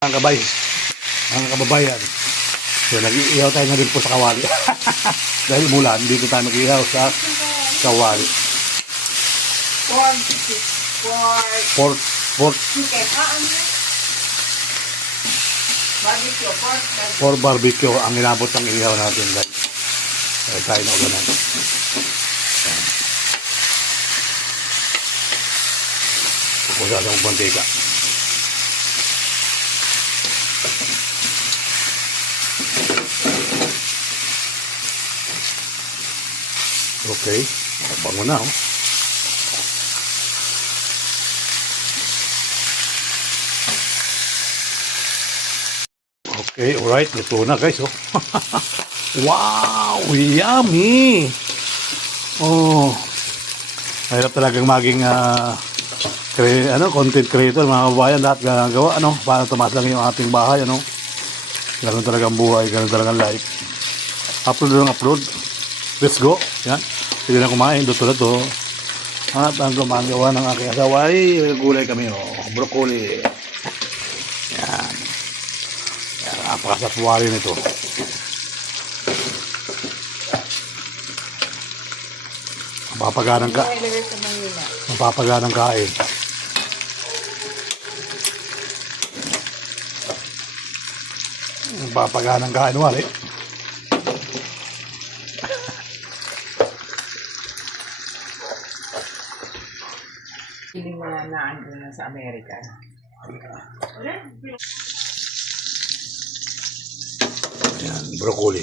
Ang kabay, ang kababayan. So, nag-iihaw tayo na rin po sa kawali. Dahil mulan, dito tayo nag-iihaw sa kawali. Pork. For barbecue, ang inabot ng ihaw natin, guys. Ay, tayo na uganan. Pupusa sa mong mantika. Okay, bango na, oh. Okay, alright, luto na, guys, oh. Wow, yummy! Oh, mahirap talagang maging content creator, mga kabayan. Lahat gagawa, para tumaas lang yung ating bahay, Ganun talagang buhay, ganun talagang life. Upload lang upload. Let's go. Yan. Pwede na kumain. Luto na to. At ang gumagawa ng aking asawa ay gulay kami, broccoli. Yan. Yan. Napakasapwari nito. Mapapaganang kain. Mapapaganang kain, wali. Hindi mo na andun na sa Amerika. Yan, broccoli.